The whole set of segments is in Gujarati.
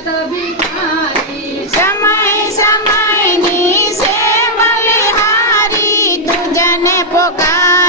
સમય સમયની સેવલ હારી તુજને પોકાર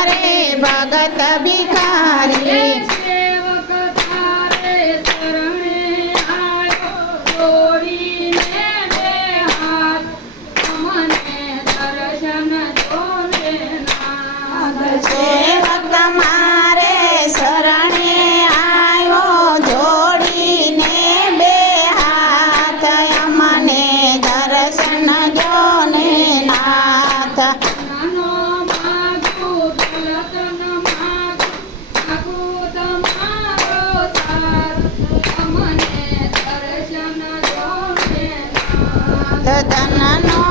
ಸದನನೋ